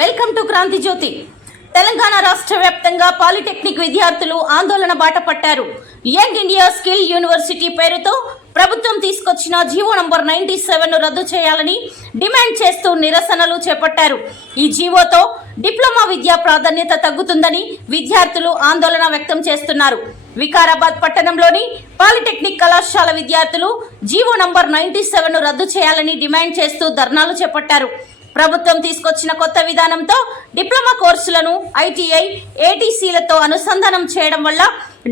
Welcome to Kranti జ్యోతి. తెలంగాణ రాష్ట్ర వ్యాప్తంగా polytechnic విద్యార్థులు ఆందోళన బాట పట్టారు. యంగ్ ఇండియా స్కిల్ యూనివర్సిటీ పేరుతో ప్రభుత్వం తీసుకొచ్చిన జీవో నంబర్ 97 రద్దు చేయాలని డిమాండ్ చేస్తూ నిరసనలు చేపట్టారు. ఈ జీవోతో డిప్లొమా విద్యా ప్రాధాన్యత తగ్గుతుందని విద్యార్థులు ఆందోళన వ్యక్తం చేస్తున్నారు. వికారాబాద్ పట్టణంలోని పాలిటెక్నిక్ కళాశాల విద్యార్థులు జీవో నంబర్ 97 రద్దు చేయాలని డిమాండ్ చేస్తూ ధర్నాలు చేపట్టారు. ప్రభుత్వం తీసుకొచ్చిన కొత్త విధానంతో డిప్లొమా కోర్సులను ఐటీఐ, ఏటీసీలతో అనుసంధానం చేయడం వల్ల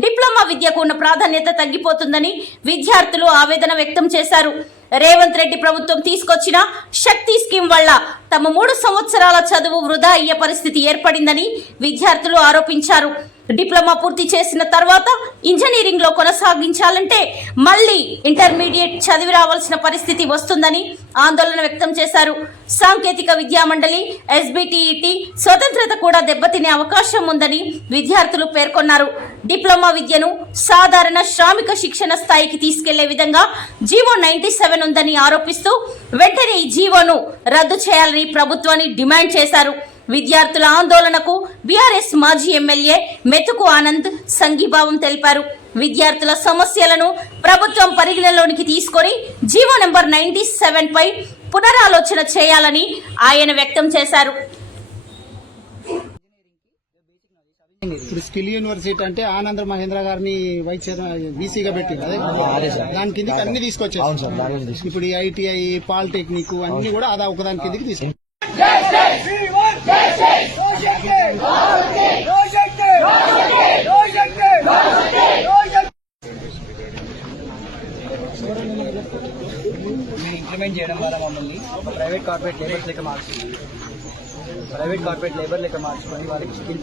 డిప్లొమా విద్యకు ఉన్న ప్రాధాన్యత తగ్గిపోతుందని విద్యార్థులు ఆవేదన వ్యక్తం చేశారు. రేవంత్ రెడ్డి ప్రభుత్వం తీసుకొచ్చిన శక్తి స్కీమ్ వల్ల తమ 3 సంవత్సరాల చదువు వృధా అయ్యే పరిస్థితి ఏర్పడిందని విద్యార్థులు ఆరోపించారు. డిప్లొమా పూర్తి చేసిన తర్వాత ఇంజనీరింగ్ లో కొనసాగించాలంటే మళ్ళీ ఇంటర్మీడియట్ చదివి రావాల్సిన పరిస్థితి వస్తుందని ఆందోళన వ్యక్తం చేశారు. సాంకేతిక విద్యా మండలి, ఎస్బిటిఈటి స్వతంత్రత కూడా దెబ్బతినే అవకాశం ఉందని విద్యార్థులు పేర్కొన్నారు. డిప్లొమా విద్యను సాధారణ శ్రామిక శిక్షణ స్థాయికి తీసుకెళ్లే విధంగా జీవో 97 ఉందని ఆరోపిస్తూ వెంటనే ఈ జీవోను రద్దు చేయాలని ప్రభుత్వాన్ని డిమాండ్ చేశారు. విద్యార్థుల ఆందోళనకు బీఆర్ఎస్ మాజీ ఎమ్మెల్యే మెతుకు ఆనంద్ సంఘీభావం తెలిపారు. విద్యార్థుల సమస్యలను ప్రభుత్వం పరిగణలోనికి తీసుకొని జీవో నంబర్ 97 పై పునరాలోచన చేయాలని ఆయన వ్యక్తం చేశారు. ఇప్పుడు స్కిల్ యూనివర్సిటీ అంటే ఆనంద్ మహేంద్ర గారిని వైస్ వీసీగా పెట్టింది అదే దాని కిందకి అన్ని తీసుకొచ్చారు. ఇప్పుడు ఈ ఐటీఐ, పాలిటెక్నిక్ అన్ని కూడా అదా ఒకదాని కిందకి తీసుకొచ్చారు. ఇంప్లిమెంట్ చేయడం ద్వారా మమ్మల్ని ప్రైవేట్ కార్పొరేట్ లేబర్ లెక్క మార్చుకొని వారికి స్కిల్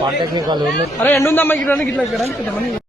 పాలిటెక్నిక్ వాళ్ళు అరే ఎండుందమ్మా ఇక్కడ